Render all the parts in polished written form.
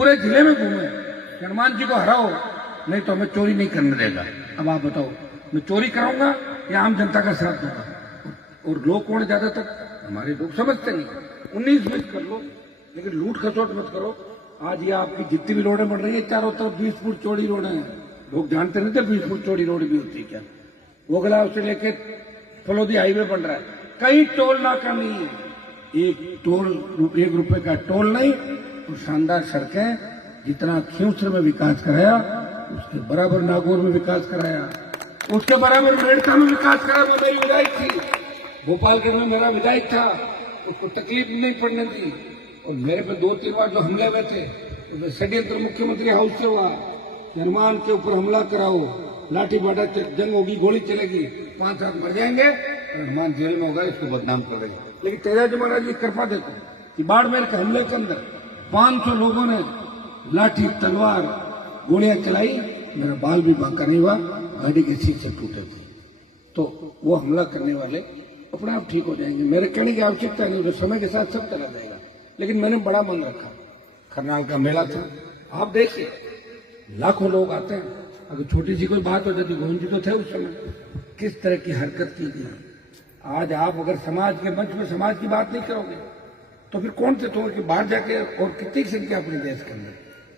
पूरे जिले में घूमे, हनुमान जी को हराओ, नहीं तो हमें चोरी नहीं करने देगा। अब आप बताओ, मैं चोरी कराऊंगा या आम जनता का साथ दूंगा? और लोग कौन ज्यादातर? हमारे लोग समझते नहीं। 19-20 कर लो, लेकिन लूट खसोट मत करो। आज ये आपकी जितनी भी रोडें बन रही है, चारों तरफ 20 फुट चौड़ी रोडें हैं। लोग जानते नहीं थे 20 फुट चौड़ी रोड भी होती है क्या। वोगला से लेके फलोदी हाईवे बन रहा है, कहीं टोल नाका नहीं है, एक ₹1 का टोल नहीं। और शानदार सड़कें, जितना खींवसर में विकास कराया उसके बराबर नागौर में विकास कराया, उसके बराबर मेड़ता में विकास कराया। मैं मेरी विधायक थी, भोपाल के में मेरा विधायक था, उसको तकलीफ नहीं पड़ने दी। और मेरे पे 2-3 बार जो हमले हुए थे, तो षड्यंत्र मुख्यमंत्री हाउस से हुआ, हनुमान के ऊपर हमला कराओ, लाठी बाटा जंग होगी, गोली चलेगी, 5-7 मर जाएंगे, हनुमान जेल में होगा, इसको बदनाम कर देंगे। लेकिन तेजाजी महाराज की कृपा देखो कि बाड़मेर के हमले के अंदर 500 लोगों ने लाठी तलवार गोलियां चलाई, मेरा बाल भी बांका नहीं हुआ, गाड़ी के शीशे टूटे थे। तो वो हमला करने वाले अपने आप ठीक हो जाएंगे, मेरे कहने की आवश्यकता नहीं, तो समय के साथ सब चला जाएगा। लेकिन मैंने बड़ा मन रखा, खरनाल का मेला था, आप देखिए लाखों लोग आते हैं। अगर छोटी सी कोई बात हो जाती, गोविंद जी तो थे उस समय, किस तरह की हरकत की गई। आज आप अगर समाज के मंच में समाज की बात नहीं करोगे तो फिर कौन से तो कि बाहर जाके, और कितनी संख्या अपने देश के अंदर,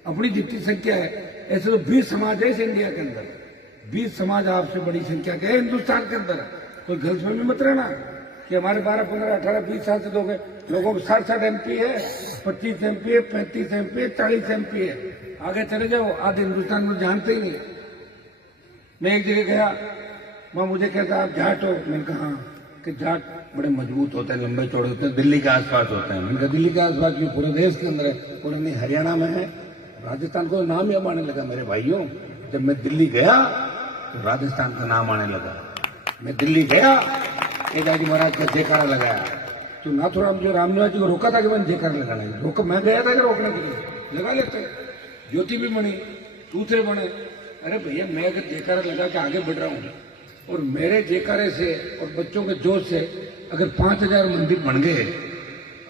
अपनी जितनी संख्या है, ऐसे तो 20 समाज है इस इंडिया के अंदर, 20 समाज आपसे बड़ी संख्या के हिंदुस्तान के अंदर। कोई गलतफहमी मत रहना कि हमारे 12, 15, 18, 20 साल से लोगों को 60 MP है, 25 MP है, 35 MP है, 40 MP है। आगे चले जाओ, आधे हिंदुस्तान में जानते ही नहीं। मैं एक जगह गया, वहां मुझे कहता आप जाट हो? मैंने कहा हाँ। कि जाट बड़े मजबूत होते हैं, लंबे चौड़े होते हैं, दिल्ली के आसपास होते हैं। मैंने कहा दिल्ली के आसपास क्यों? पूरे देश के अंदर है। पूरे नहीं, हरियाणा में है, राजस्थान को नाम ही अब आने लगा। मेरे भाइयों, जब मैं दिल्ली गया तो राजस्थान का नाम आने लगा। मैं दिल्ली गया, तेजाजी महाराज का जयकारा लगाया, तो नाथुराम जो रामनिवास जी को रोका था कि मैंने जयकारा लगाना है, रोका मैं गया था कि रोकने के लिए, लगा लेते। ज्योति भी बनी, दूसरे बने। अरे भैया, मैं अगर जयकारा लगा के आगे बढ़ रहा हूँ और मेरे जयकारे से और बच्चों के जोश से अगर 5000 मंदिर बन गए,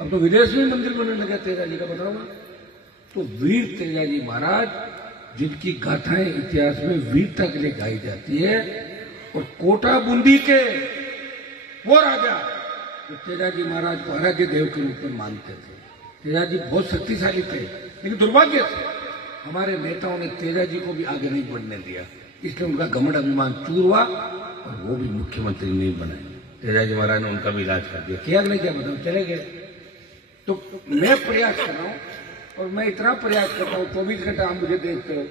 अब तो विदेश में मंदिर बनने लगे तेजाजी का, बताओ। तो वीर तेजाजी महाराज, जिनकी गाथाएं इतिहास में वीरता के लिए गाई जाती है, और कोटा बूंदी के वो राजा जो तेजाजी महाराज को आराध्य देव के रूप में मानते थे। तेजाजी बहुत शक्तिशाली थे, लेकिन दुर्भाग्य से हमारे नेताओं ने तेजाजी को भी आगे नहीं बढ़ने दिया, इसलिए उनका घमंड अभिमान चूर हुआ और वो भी मुख्यमंत्री नहीं बने। तेजाजी महाराज ने उनका भी इलाज कर दिया, किया नहीं किया बताओ, चले गए। तो मैं प्रयास कर रहा हूँ, और मैं इतना प्रयास करता हूँ, 24 घंटा आप मुझे देखते हो।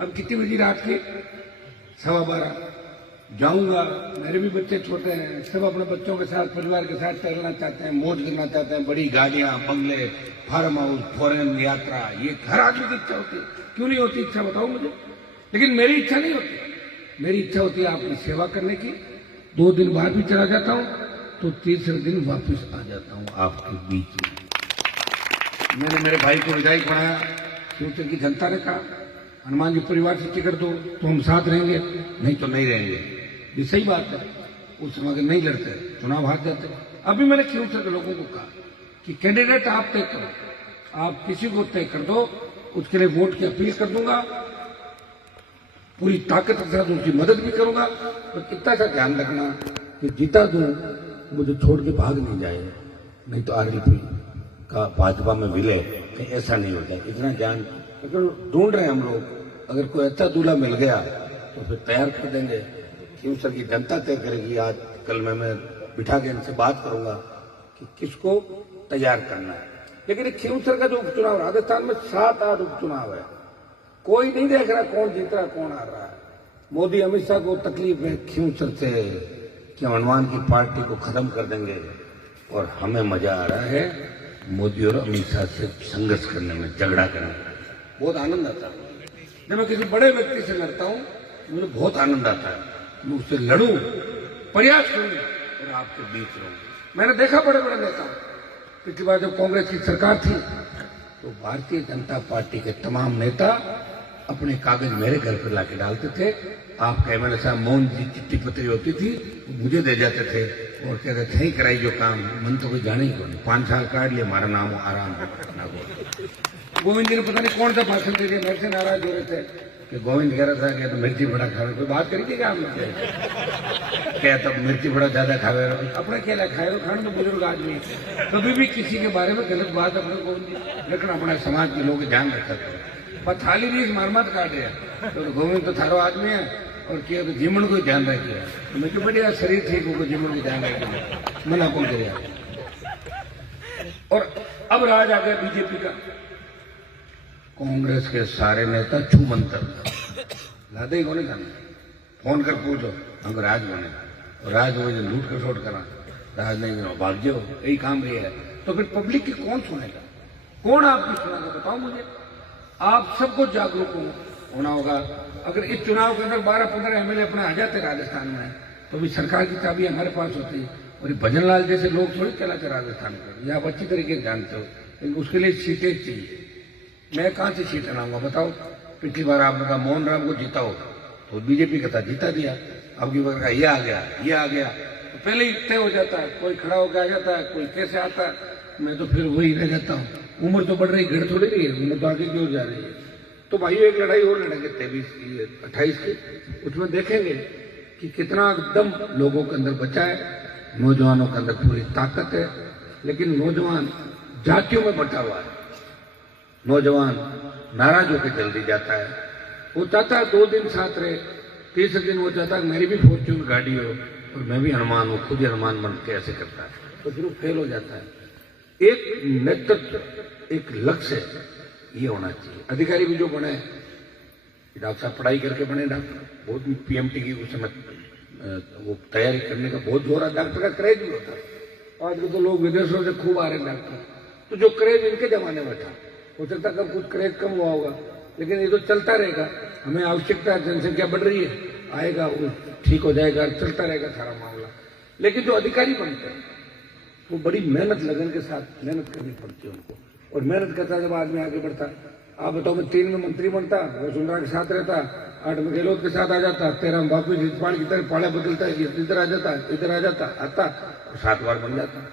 अब कितनी बजी रात की? 12:15 जाऊंगा। मेरे भी बच्चे छोटे हैं, सब अपने बच्चों के साथ, परिवार के साथ टहलना चाहते हैं, मौज करना चाहते हैं, बड़ी गाड़ियां, बंगले, फार्म हाउस, फॉरेन यात्रा, ये हर आदमी की इच्छा होती है। क्यों नहीं होती इच्छा, बताओ मुझे। लेकिन मेरी इच्छा नहीं होती। मेरी इच्छा होती है आपकी सेवा करने की। 2 दिन बाद भी चला जाता हूँ, तो तीसरे दिन वापस आ जाता हूँ आपके बीच में। मैंने मेरे भाई को विधायक बनाया, क्योंकि की जनता ने कहा हनुमान जी परिवार से टिकट दो तो हम साथ रहेंगे, नहीं तो नहीं रहेंगे। ये सही बात है। उस समय अगर नहीं लड़ते, चुनाव हार जाते। अभी मैंने खींवसर के लोगों को कहा कि कैंडिडेट आप तय करो, आप किसी को तय कर दो, उसके लिए वोट की अपील कर दूंगा, पूरी ताकत के साथ उसकी मदद भी करूंगा। तो इतना सा ध्यान रखना कि जीता दूं, मुझे छोड़ के भाग नहीं जाए, नहीं तो RLP का भाजपा में विलय, कहीं ऐसा नहीं होता। इतना ज्ञान ढूंढ रहे हैं हम लोग। अगर कोई अच्छा दूल्हा मिल गया तो फिर तैयार कर देंगे। खींवसर की जनता तय करेगी। आज कल मैं बिठा के इनसे बात करूंगा कि किसको तैयार करना है। लेकिन खींवसर का जो उपचुनाव, राजस्थान में 7-8 उपचुनाव है, कोई नहीं देख रहा कौन जीत रहा कौन हार रहा है। मोदी अमित शाह को तकलीफ है खींवसर से कि हनुमान की पार्टी को खत्म कर देंगे, और हमें मजा आ रहा है मोदी और अमित शाह से संघर्ष करने में, झगड़ा करने में। बहुत आनंद आता है जब मैं किसी बड़े व्यक्ति से लड़ता हूँ, मुझे बहुत आनंद आता है। मैं उससे लड़ूं, प्रयास करूं और आपके बीच रहूं। मैंने देखा बड़े बड़े नेता, पिछली बार जब कांग्रेस की सरकार थी तो भारतीय जनता पार्टी के तमाम नेता अपने कागज मेरे घर पर लाके डालते थे। आपके MLA साहब मोहन जी चिट्ठी पत्री होती थी, मुझे दे जाते थे और कहते थे ही कराई जो काम, मन तो कोई जाने ही कौन। 5 साल काट लिए, हमारा नाम आराम हो। गोविंद जी ने पता नहीं कौन सा भाषण दे दिया, मेरे से नाराज हो रहे थे कि गोविंद कह रहा था कि तो मिर्ची बड़ा खावे, कोई बात करी थी क्या हमसे? क्या तब मिर्ची बड़ा ज्यादा खावे, अपना क्या खाए खाने तो बुजुर्ग आदमी, कभी भी किसी के बारे में गलत बात अपने गोविंद जी, लेकिन अपने समाज के लोग ध्यान रखा करो। पर थाली भी मार मत काट रहा, तो गोविंद तो थारो आदमी है और किया तो जीवन को ध्यान रखिए, तो मैं तो बढ़िया शरीर ठीक हो, जीवन को ध्यान रखिए, मना कौन करे। और अब राज आ गया बीजेपी का, कांग्रेस के सारे नेता छू मंतर लादे ही कोने करना, फोन कर पूछो हम राज बने, और राज हो जो लूट कर शोट करा, राज नहीं भाग जाओ, यही काम भी है। तो फिर पब्लिक की कौन सुनेगा, कौन आपकी सुनेगा, बताओ मुझे। आप सबको जागरूक होना होगा। अगर इस चुनाव के अंदर 12-15 एमएलए अपने आ जाते राजस्थान में, तो भी सरकार की चाबी हमारे पास होती। और भजन लाल जैसे लोग थोड़ी चलाते राजस्थान पर, ये आप अच्छी तरीके से जानते हो, लेकिन उसके लिए सीटें चाहिए। मैं कहां से सीट लाऊंगा बताओ? पिछली बार आपने कहा मोहन राम को जीता हो, तो बीजेपी का था जीता दिया, अब की बार ये आ गया, ये आ गया, तो पहले ही तय हो जाता है, कोई खड़ा होकर आ जाता है, कोई कैसे आता है, मैं तो फिर वही रह जाता हूँ। उम्र तो बढ़ रही, घर थोड़ी रही है, उम्र तो आगे की ओर जा रही है। तो भाइयों एक लड़ाई और लड़ेंगे 23-28 की, उसमें देखेंगे कि कितना दम लोगों के अंदर बचा है, नौजवानों के अंदर पूरी ताकत है। लेकिन नौजवान जातियों में बटा हुआ है, नौजवान नाराज होकर जल्दी जाता है, वो चाहता है 2 दिन साथ रहे, तीसरे दिन वो चाहता है मेरी भी फॉर्च्यून गाड़ी हो और मैं भी हनुमान हूं, खुद ही हनुमान बन के ऐसे करता है, तो फिर वो फेल हो जाता है। एक नेतृत्व, एक लक्ष्य ये होना चाहिए। अधिकारी भी जो बने, डॉक्टर साहब पढ़ाई करके बने डॉक्टर, बहुत पीएमटी की उस समय वो तैयारी करने का बहुत जोर है, डॉक्टर का क्रेज भी होता है। आज तो लोग विदेशों से खूब आ रहे हैं डॉक्टर, तो जो क्रेज इनके जमाने में था, हो सकता कब कुछ क्रेज कम हुआ होगा, लेकिन ये तो चलता रहेगा। हमें आवश्यकता है, जनसंख्या बढ़ रही है, आएगा वो ठीक हो जाएगा, चलता रहेगा सारा मामला। लेकिन जो अधिकारी बनते हैं वो बड़ी मेहनत लगन के साथ मेहनत करनी पड़ती है उनको, और मेहनत करता है जब आदमी आगे बढ़ता। आप बताओ, मैं 3 में मंत्री बनता, वसुंधरा के साथ रहता, 8 में गहलोत के साथ आ जाता, 13 में वापिस रिजवान की तरह पाड़ा बदलता है, इधर आ जाता, इधर आ जाता, आता और 7 बार बन जाता।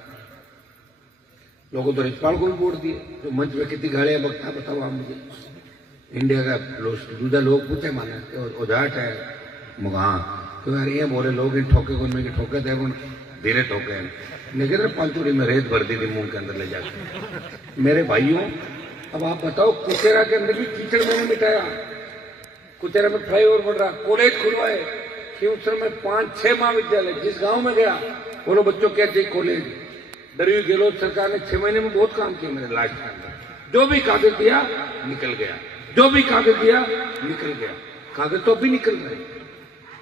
लोगों तो रिजपाल को भी वोट दिए, जो मंच में कितनी गाड़ियां बकता, बताओ आप मुझे। इंडिया का दूसरा लोग पूछे माने उजाट है हाँ, तो यार ये बोले लोग इन ठोके को में ठोके थे, धीरे ठोके लेकिन 5 चूड़ी में रेत भर दी थी मुंह के अंदर ले जाकर। मेरे भाइयों, अब आप बताओ, कुचेरा के अंदर भी कीचड़ मैंने मिटाया, कुचेरा में फ्लाईओवर बढ़ रहा, कॉलेज खुलवाए, खींवसर में 5-6 महाविद्यालय, जिस गांव में गया बोलो बच्चों क्या चाहिए कॉलेज। डरवी गहलोत सरकार ने 6 महीने में बहुत काम किया मेरे लास्ट के अंदर, जो भी कागज दिया निकल गया, जो भी कागज दिया निकल गया, कागज तो अभी निकल रहे।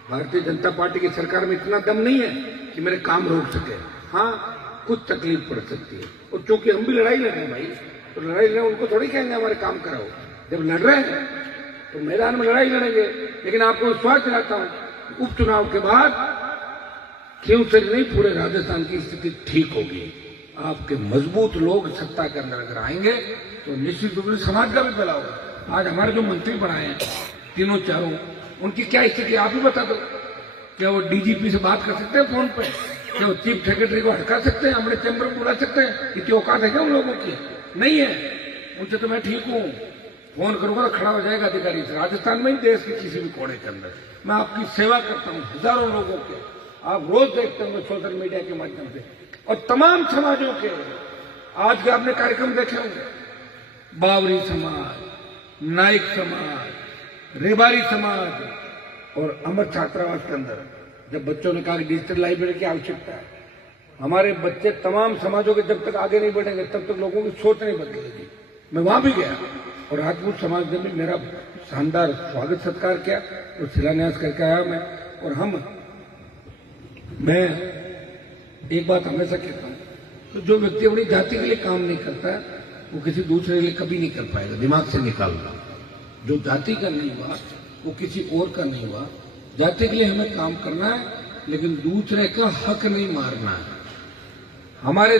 भारतीय जनता पार्टी की सरकार में इतना दम नहीं है कि मेरे काम रोक सके। हाँ, कुछ तकलीफ पड़ सकती है, और चूंकि हम भी लड़ाई लड़ रहे हैं भाई, तो लड़ाई लड़े उनको थोड़ी कहेंगे हमारे काम कराओ। जब लड़ रहे हैं तो मैदान में लड़ाई लड़ेंगे, लेकिन आपको विश्वास दिलाता हूं उपचुनाव के बाद खींवसर नहीं पूरे राजस्थान की स्थिति ठीक होगी। आपके मजबूत लोग सत्ता के अंदर अगर आएंगे तो निश्चित रूप से समाज का भी भला होगा। आज हमारे जो मंत्री बनाए हैं तीनों चारों, उनकी क्या स्थिति आप ही बता दो। क्या वो डीजीपी से बात कर सकते हैं फोन पे? क्या वो चीफ सेक्रेटरी को हटका सकते हैं, हमारे चैम्बर में बुला सकते हैं? इतनी औकात है क्या उन लोगों की? नहीं है। उनसे तो मैं ठीक हूँ, फोन करूंगा तो खड़ा हो जाएगा अधिकारी से। राजस्थान में ही देश के किसी भी कोने के अंदर मैं आपकी सेवा करता हूँ, हजारों लोगों के आप रोज देखते होंगे सोशल मीडिया के माध्यम से, और तमाम समाजों के आज के आपने कार्यक्रम देखे होंगे। बावरी समाज, नाइक समाज, रेबारी समाज और अमर छात्रावास के अंदर जब बच्चों ने कहा कि डिजिटल लाइब्रेरी की आवश्यकता है, हमारे बच्चे तमाम समाजों के जब तक आगे नहीं बढ़ेंगे तब तक लोगों की सोच नहीं बदलेगी। मैं वहां भी गया और राजपूत समाज ने भी मेरा शानदार स्वागत सत्कार किया और शिलान्यास करके आया मैं। और मैं एक बात हमेशा कहता हूं, तो जो व्यक्ति अपनी जाति के लिए काम नहीं करता वो किसी दूसरे के लिए कभी नहीं कर पाएगा। दिमाग से निकालना, जो जाति का नहीं हुआ वो किसी और का नहीं हुआ। जाति के लिए हमें काम करना है, लेकिन दूसरे का हक नहीं मारना है। हमारे